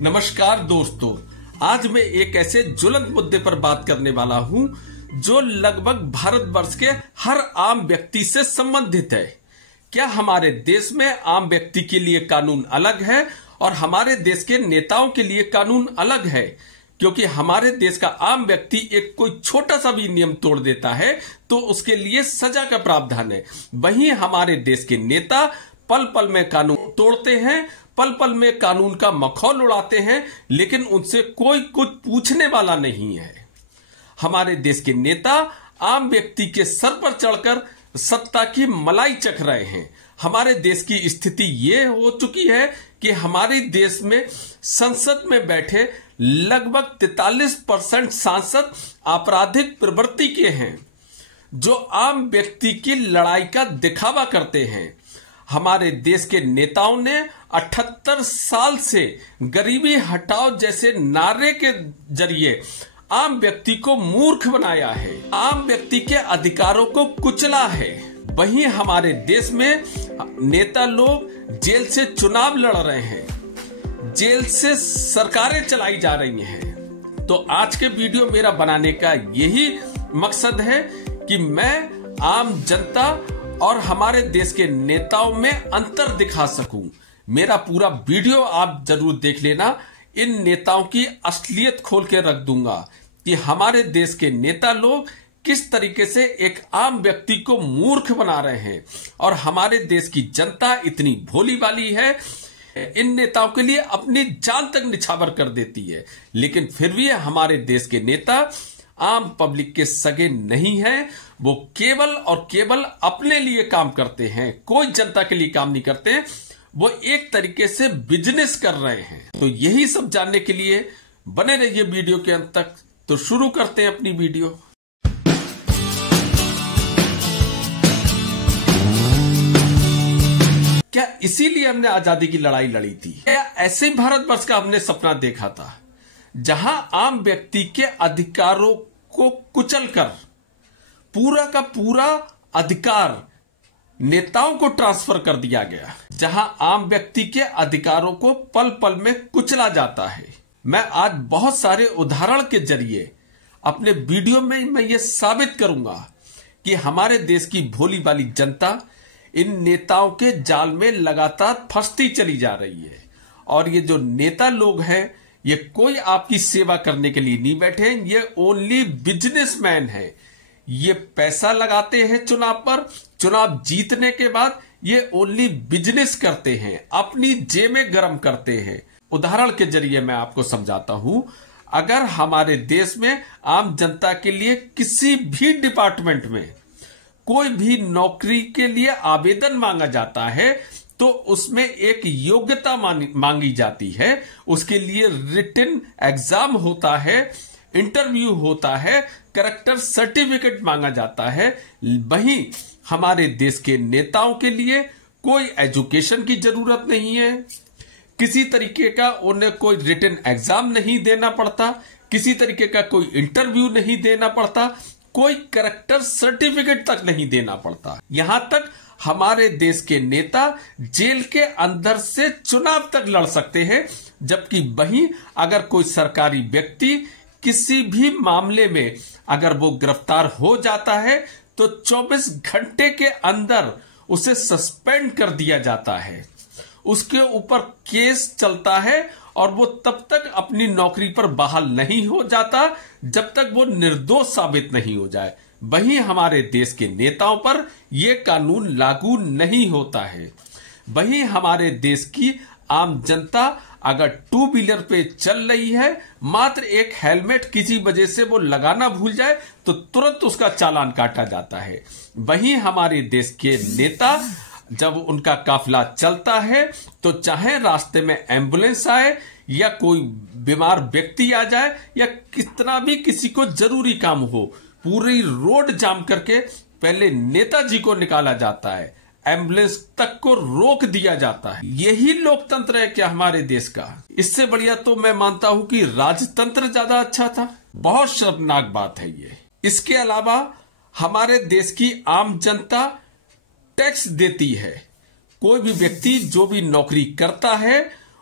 नमस्कार दोस्तों, आज मैं एक ऐसे ज्वलंत मुद्दे पर बात करने वाला हूं जो लगभग भारतवर्ष के हर आम व्यक्ति से संबंधित है। क्या हमारे देश में आम व्यक्ति के लिए कानून अलग है और हमारे देश के नेताओं के लिए कानून अलग है? क्योंकि हमारे देश का आम व्यक्ति एक कोई छोटा सा भी नियम तोड़ देता है तो उसके लिए सजा का प्रावधान है। वहीं हमारे देश के नेता पल पल में कानून तोड़ते हैं, पल पल में कानून का मखौल उड़ाते हैं, लेकिन उनसे कोई कुछ पूछने वाला नहीं है। हमारे देश के नेता आम व्यक्ति के सर पर चढ़कर सत्ता की मलाई चख रहे हैं। हमारे देश की स्थिति ये हो चुकी है कि हमारे देश में संसद में बैठे लगभग 43% सांसद आपराधिक प्रवृत्ति के हैं, जो आम व्यक्ति की लड़ाई का दिखावा करते हैं। हमारे देश के नेताओं ने 78 साल से गरीबी हटाओ जैसे नारे के जरिए आम व्यक्ति को मूर्ख बनाया है, आम व्यक्ति के अधिकारों को कुचला है। वहीं हमारे देश में नेता लोग जेल से चुनाव लड़ रहे हैं, जेल से सरकारें चलाई जा रही हैं। तो आज के वीडियो मेरा बनाने का यही मकसद है कि मैं आम जनता और हमारे देश के नेताओं में अंतर दिखा सकूं। मेरा पूरा वीडियो आप जरूर देख लेना। इन नेताओं की असलियत खोल के रख दूंगा कि हमारे देश के नेता लोग किस तरीके से एक आम व्यक्ति को मूर्ख बना रहे हैं और हमारे देश की जनता इतनी भोली भाली है, इन नेताओं के लिए अपनी जान तक निछावर कर देती है। लेकिन फिर भी हमारे देश के नेता आम पब्लिक के सगे नहीं हैं। वो केवल और केवल अपने लिए काम करते हैं, कोई जनता के लिए काम नहीं करते हैं। वो एक तरीके से बिजनेस कर रहे हैं। तो यही सब जानने के लिए बने रहिए वीडियो के अंत तक। तो शुरू करते हैं अपनी वीडियो। क्या इसीलिए हमने आजादी की लड़ाई लड़ी थी? क्या ऐसे ही भारतवर्ष का हमने सपना देखा था जहां आम व्यक्ति के अधिकारों को कुचलकर पूरा का पूरा अधिकार नेताओं को ट्रांसफर कर दिया गया, जहां आम व्यक्ति के अधिकारों को पल पल में कुचला जाता है? मैं आज बहुत सारे उदाहरण के जरिए अपने वीडियो में मैं ये साबित करूंगा कि हमारे देश की भोली भाली जनता इन नेताओं के जाल में लगातार फंसती चली जा रही है। और ये जो नेता लोग हैं, ये कोई आपकी सेवा करने के लिए नहीं बैठे हैं, ये ओनली बिजनेसमैन है। ये पैसा लगाते हैं चुनाव पर, चुनाव जीतने के बाद ये ओनली बिजनेस करते हैं, अपनी जेबें गर्म करते हैं। उदाहरण के जरिए मैं आपको समझाता हूं। अगर हमारे देश में आम जनता के लिए किसी भी डिपार्टमेंट में कोई भी नौकरी के लिए आवेदन मांगा जाता है तो उसमें एक योग्यता मांगी जाती है, उसके लिए रिटन एग्जाम होता है, इंटरव्यू होता है, कैरेक्टर सर्टिफिकेट मांगा जाता है। वहीं हमारे देश के नेताओं के लिए कोई एजुकेशन की जरूरत नहीं है, किसी तरीके का उन्हें कोई रिटन एग्जाम नहीं देना पड़ता, किसी तरीके का कोई इंटरव्यू नहीं देना पड़ता, कोई कैरेक्टर सर्टिफिकेट तक नहीं देना पड़ता। यहां तक हमारे देश के नेता जेल के अंदर से चुनाव तक लड़ सकते हैं, जबकि वहीं अगर कोई सरकारी व्यक्ति किसी भी मामले में अगर वो गिरफ्तार हो जाता है तो 24 घंटे के अंदर उसे सस्पेंड कर दिया जाता है, उसके ऊपर केस चलता है और वो तब तक अपनी नौकरी पर बहाल नहीं हो जाता जब तक वो निर्दोष साबित नहीं हो जाए। वहीं हमारे देश के नेताओं पर यह कानून लागू नहीं होता है। वहीं हमारे देश की आम जनता अगर टू व्हीलर पे चल रही है, मात्र एक हेलमेट किसी वजह से वो लगाना भूल जाए तो तुरंत उसका चालान काटा जाता है। वहीं हमारे देश के नेता जब उनका काफिला चलता है तो चाहे रास्ते में एम्बुलेंस आए या कोई बीमार व्यक्ति आ जाए या कितना भी किसी को जरूरी काम हो, पूरी रोड जाम करके पहले नेताजी को निकाला जाता है, एम्बुलेंस तक को रोक दिया जाता है। यही लोकतंत्र है क्या हमारे देश का? इससे बढ़िया तो मैं मानता हूं कि राजतंत्र ज्यादा अच्छा था। बहुत शर्मनाक बात है ये। इसके अलावा हमारे देश की आम जनता टैक्स देती है। कोई भी व्यक्ति जो भी नौकरी करता है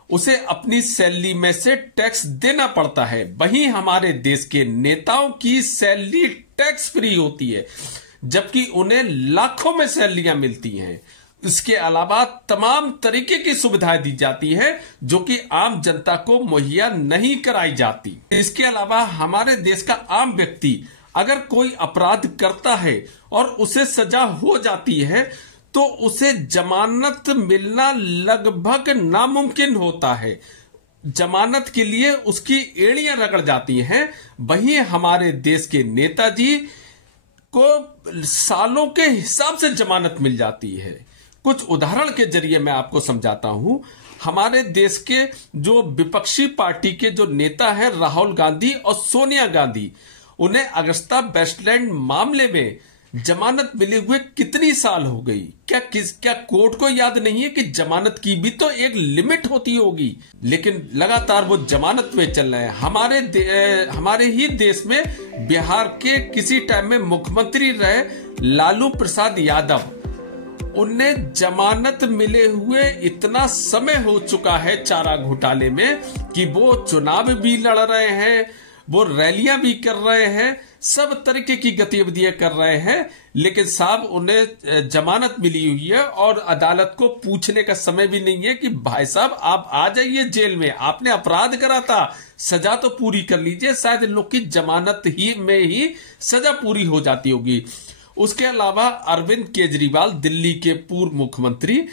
उसे अपनी सैलरी में से टैक्स देना पड़ता है। वहीं हमारे देश के नेताओं की सैलरी टैक्स फ्री होती है, जबकि उन्हें लाखों में सैलरियां मिलती हैं। इसके अलावा तमाम तरीके की सुविधाएं दी जाती है जो कि आम जनता को मुहैया नहीं कराई जाती। इसके अलावा हमारे देश का आम व्यक्ति अगर कोई अपराध करता है और उसे सजा हो जाती है तो उसे जमानत मिलना लगभग नामुमकिन होता है। जमानत के लिए उसकी एड़ियां रगड़ जाती हैं। वहीं हमारे देश के नेताजी को सालों के हिसाब से जमानत मिल जाती है। कुछ उदाहरण के जरिए मैं आपको समझाता हूं। हमारे देश के जो विपक्षी पार्टी के जो नेता हैं राहुल गांधी और सोनिया गांधी, उन्हें अगस्ता वेस्टलैंड मामले में जमानत मिले हुए कितनी साल हो गई? क्या कोर्ट को याद नहीं है कि जमानत की भी तो एक लिमिट होती होगी? लेकिन लगातार वो जमानत पे चल रहे हैं। हमारे ही देश में बिहार के किसी टाइम में मुख्यमंत्री रहे लालू प्रसाद यादव, उन्हें जमानत मिले हुए इतना समय हो चुका है चारा घोटाले में कि वो चुनाव भी लड़ रहे हैं, वो रैलियां भी कर रहे हैं, सब तरीके की गतिविधियां कर रहे हैं, लेकिन साहब उन्हें जमानत मिली हुई है और अदालत को पूछने का समय भी नहीं है कि भाई साहब आप आ जाइए जेल में, आपने अपराध करा था, सजा तो पूरी कर लीजिए। शायद लोग की जमानत ही में ही सजा पूरी हो जाती होगी। उसके अलावा अरविंद केजरीवाल, दिल्ली के पूर्व मुख्यमंत्री,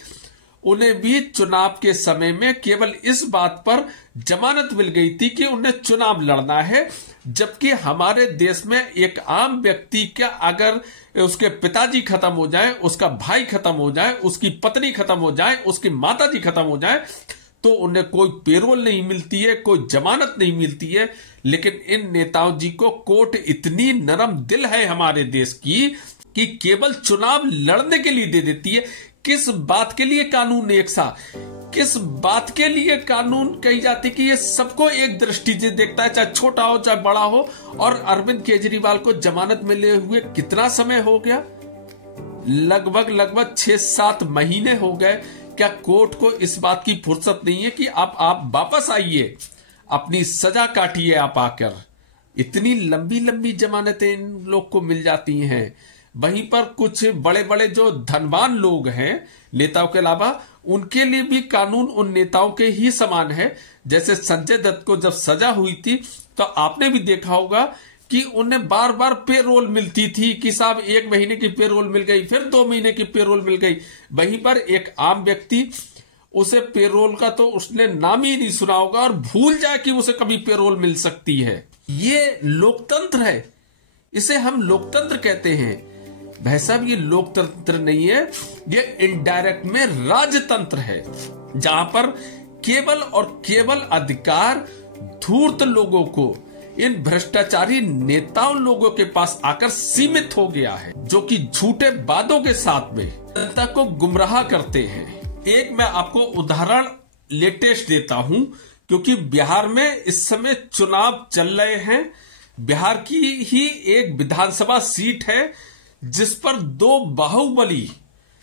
उन्हें भी चुनाव के समय में केवल इस बात पर जमानत मिल गई थी कि उन्हें चुनाव लड़ना है, जबकि हमारे देश में एक आम व्यक्ति का अगर उसके पिताजी खत्म हो जाए, उसका भाई खत्म हो जाए, उसकी पत्नी खत्म हो जाए, उसकी माताजी खत्म हो जाए, तो उन्हें कोई पेरोल नहीं मिलती है, कोई जमानत नहीं मिलती है। लेकिन इन नेताओं जी को कोर्ट इतनी नरम दिल है हमारे देश की कि केवल चुनाव लड़ने के लिए दे देती है। किस बात के लिए कानून एक सा, किस बात के लिए कानून कही जाती कि ये सबको एक दृष्टि से देखता है, चाहे छोटा हो चाहे बड़ा हो। और अरविंद केजरीवाल को जमानत मिले हुए कितना समय हो गया? लगभग 6-7 महीने हो गए। क्या कोर्ट को इस बात की फुर्सत नहीं है कि आप वापस आइए, अपनी सजा काटिए आप आकर? इतनी लंबी लंबी जमानतें इन लोग को मिल जाती हैं। वहीं पर कुछ बड़े बड़े जो धनवान लोग हैं नेताओं के अलावा, उनके लिए भी कानून उन नेताओं के ही समान है। जैसे संजय दत्त को जब सजा हुई थी तो आपने भी देखा होगा कि उन्हें बार बार पेरोल मिलती थी कि साहब 1 महीने की पेरोल मिल गई, फिर 2 महीने की पेरोल मिल गई। वहीं पर एक आम व्यक्ति, उसे पेरोल का तो उसने नाम ही नहीं सुना होगा और भूल जाए कि उसे कभी पेरोल मिल सकती है। ये लोकतंत्र है, इसे हम लोकतंत्र कहते हैं। भाई साहब ये लोकतंत्र नहीं है, ये इनडायरेक्ट में राजतंत्र है, जहां पर केवल और केवल अधिकार धूर्त लोगों को, इन भ्रष्टाचारी नेताओं लोगों के पास आकर सीमित हो गया है, जो कि झूठे वादों के साथ में जनता को गुमराह करते हैं। एक मैं आपको उदाहरण लेटेस्ट देता हूं, क्योंकि बिहार में इस समय चुनाव चल रहे हैं। बिहार की ही एक विधानसभा सीट है जिस पर 2 बाहुबली,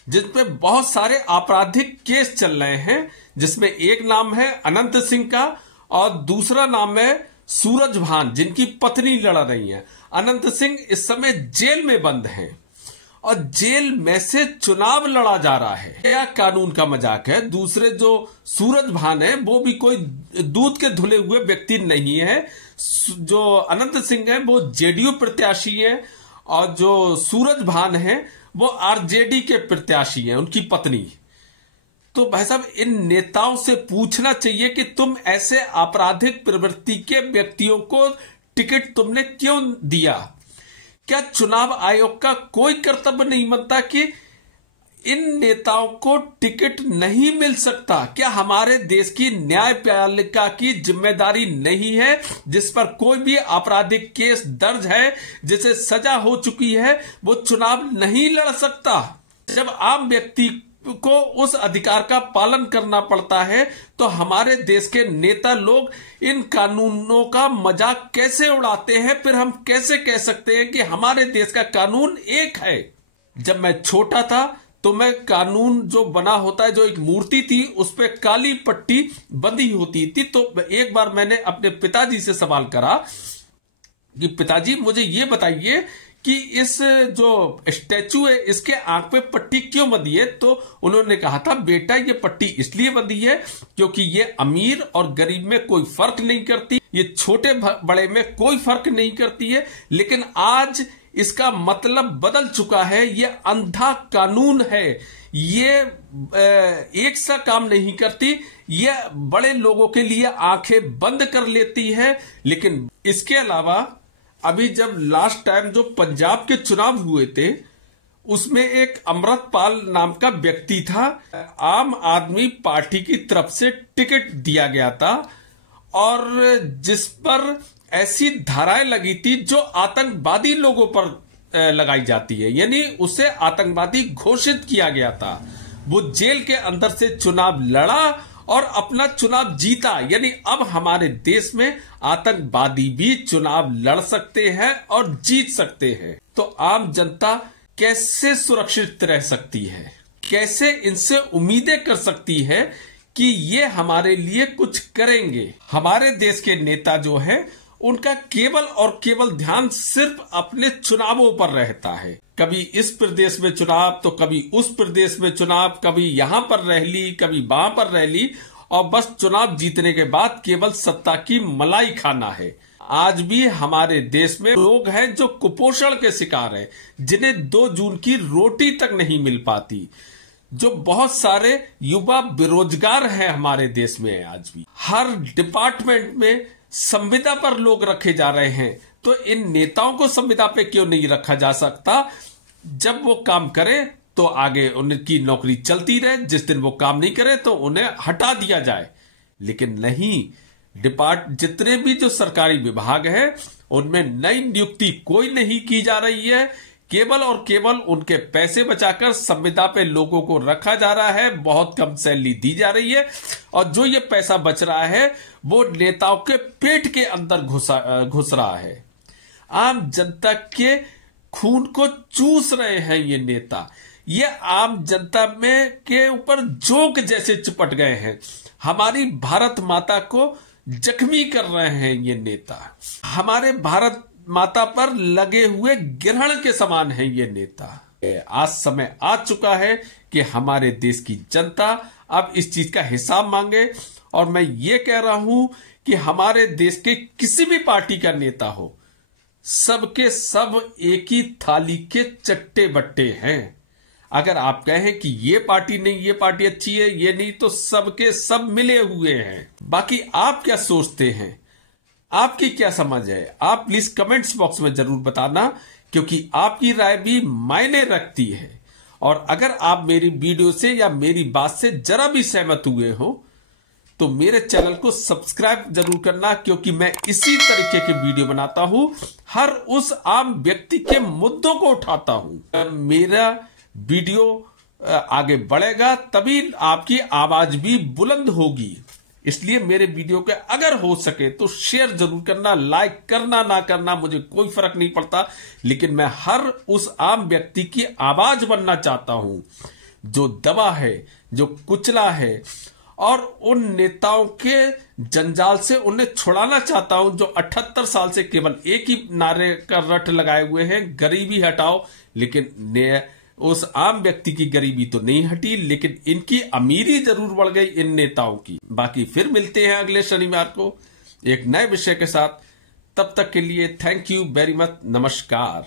जिसमें बहुत सारे आपराधिक केस चल रहे हैं, जिसमें एक नाम है अनंत सिंह का और दूसरा नाम है सूरज भान, जिनकी पत्नी लड़ रही है। अनंत सिंह इस समय जेल में बंद हैं और जेल में से चुनाव लड़ा जा रहा है। यह कानून का मजाक है। दूसरे जो सूरज भान है वो भी कोई दूध के धुले हुए व्यक्ति नहीं है। जो अनंत सिंह है वो जेडीयू प्रत्याशी है और जो सूरज भान है वो आरजेडी के प्रत्याशी हैं, उनकी पत्नी। तो भाई साहब इन नेताओं से पूछना चाहिए कि तुम ऐसे आपराधिक प्रवृत्ति के व्यक्तियों को टिकट तुमने क्यों दिया? क्या चुनाव आयोग का कोई कर्तव्य नहीं बनता कि इन नेताओं को टिकट नहीं मिल सकता? क्या हमारे देश की न्यायपालिका की जिम्मेदारी नहीं है, जिस पर कोई भी आपराधिक केस दर्ज है, जिसे सजा हो चुकी है, वो चुनाव नहीं लड़ सकता? जब आम व्यक्ति को उस अधिकार का पालन करना पड़ता है तो हमारे देश के नेता लोग इन कानूनों का मजाक कैसे उड़ाते हैं? फिर हम कैसे कह सकते हैं कि हमारे देश का कानून एक है? जब मैं छोटा था तो मैं कानून जो बना होता है, जो एक मूर्ति थी उस पे काली पट्टी बंधी होती थी। तो एक बार मैंने अपने पिताजी से सवाल करा कि पिताजी मुझे ये बताइए कि इस जो स्टैचू है इसके आंख पे पट्टी क्यों बंधी है? तो उन्होंने कहा था, बेटा ये पट्टी इसलिए बंधी है क्योंकि ये अमीर और गरीब में कोई फर्क नहीं करती, ये छोटे बड़े में कोई फर्क नहीं करती है। लेकिन आज इसका मतलब बदल चुका है, ये अंधा कानून है, ये एक सा काम नहीं करती, ये बड़े लोगों के लिए आंखें बंद कर लेती है। लेकिन इसके अलावा अभी जब लास्ट टाइम जो पंजाब के चुनाव हुए थे उसमें एक अमृतपाल नाम का व्यक्ति था, आम आदमी पार्टी की तरफ से टिकट दिया गया था और जिस पर ऐसी धाराएं लगी थी जो आतंकवादी लोगों पर लगाई जाती है, यानी उसे आतंकवादी घोषित किया गया था। वो जेल के अंदर से चुनाव लड़ा और अपना चुनाव जीता। यानी अब हमारे देश में आतंकवादी भी चुनाव लड़ सकते हैं और जीत सकते हैं। तो आम जनता कैसे सुरक्षित रह सकती है, कैसे इनसे उम्मीदें कर सकती है कि ये हमारे लिए कुछ करेंगे? हमारे देश के नेता जो है उनका केवल और केवल ध्यान सिर्फ अपने चुनावों पर रहता है। कभी इस प्रदेश में चुनाव तो कभी उस प्रदेश में चुनाव, कभी यहां पर रैली कभी वहां पर रैली, और बस चुनाव जीतने के बाद केवल सत्ता की मलाई खाना है। आज भी हमारे देश में लोग हैं जो कुपोषण के शिकार हैं, जिन्हें 2 जून की रोटी तक नहीं मिल पाती, जो बहुत सारे युवा बेरोजगार हैं हमारे देश में। आज भी हर डिपार्टमेंट में संविदा पर लोग रखे जा रहे हैं, तो इन नेताओं को संविदा पे क्यों नहीं रखा जा सकता? जब वो काम करे तो आगे उनकी नौकरी चलती रहे, जिस दिन वो काम नहीं करे तो उन्हें हटा दिया जाए। लेकिन नहीं, जितने भी जो सरकारी विभाग है उनमें नई नियुक्ति कोई नहीं की जा रही है, केवल और केवल उनके पैसे बचाकर संविदा पे लोगों को रखा जा रहा है, बहुत कम सैलरी दी जा रही है और जो ये पैसा बच रहा है वो नेताओं के पेट के अंदर घुस रहा है। आम जनता के खून को चूस रहे हैं ये नेता, ये आम जनता में के ऊपर जोंक जैसे चिपट गए हैं, हमारी भारत माता को जख्मी कर रहे हैं ये नेता, हमारे भारत माता पर लगे हुए ग्रहण के समान है ये नेता। आज समय आ चुका है कि हमारे देश की जनता अब इस चीज का हिसाब मांगे और मैं ये कह रहा हूं कि हमारे देश के किसी भी पार्टी का नेता हो, सबके सब एक ही थाली के चट्टे बट्टे हैं। अगर आप कहें कि ये पार्टी नहीं, ये पार्टी अच्छी है, ये नहीं, तो सबके सब मिले हुए हैं। बाकी आप क्या सोचते हैं, आपकी क्या समझ है? आप प्लीज कमेंट्स बॉक्स में जरूर बताना, क्योंकि आपकी राय भी मायने रखती है। और अगर आप मेरी वीडियो से या मेरी बात से जरा भी सहमत हुए हो तो मेरे चैनल को सब्सक्राइब जरूर करना, क्योंकि मैं इसी तरीके के वीडियो बनाता हूं, हर उस आम व्यक्ति के मुद्दों को उठाता हूं। मेरा वीडियो आगे बढ़ेगा तभी आपकी आवाज भी बुलंद होगी। इसलिए मेरे वीडियो के अगर हो सके तो शेयर जरूर करना, लाइक करना ना करना मुझे कोई फर्क नहीं पड़ता, लेकिन मैं हर उस आम व्यक्ति की आवाज बनना चाहता हूं जो दबा है, जो कुचला है, और उन नेताओं के जंजाल से उन्हें छुड़ाना चाहता हूं जो 78 साल से केवल एक ही नारे का रट लगाए हुए हैं, गरीबी हटाओ। लेकिन उस आम व्यक्ति की गरीबी तो नहीं हटी, लेकिन इनकी अमीरी जरूर बढ़ गई इन नेताओं की। बाकी फिर मिलते हैं अगले शनिवार को एक नए विषय के साथ। तब तक के लिए थैंक यू वेरी मच, नमस्कार।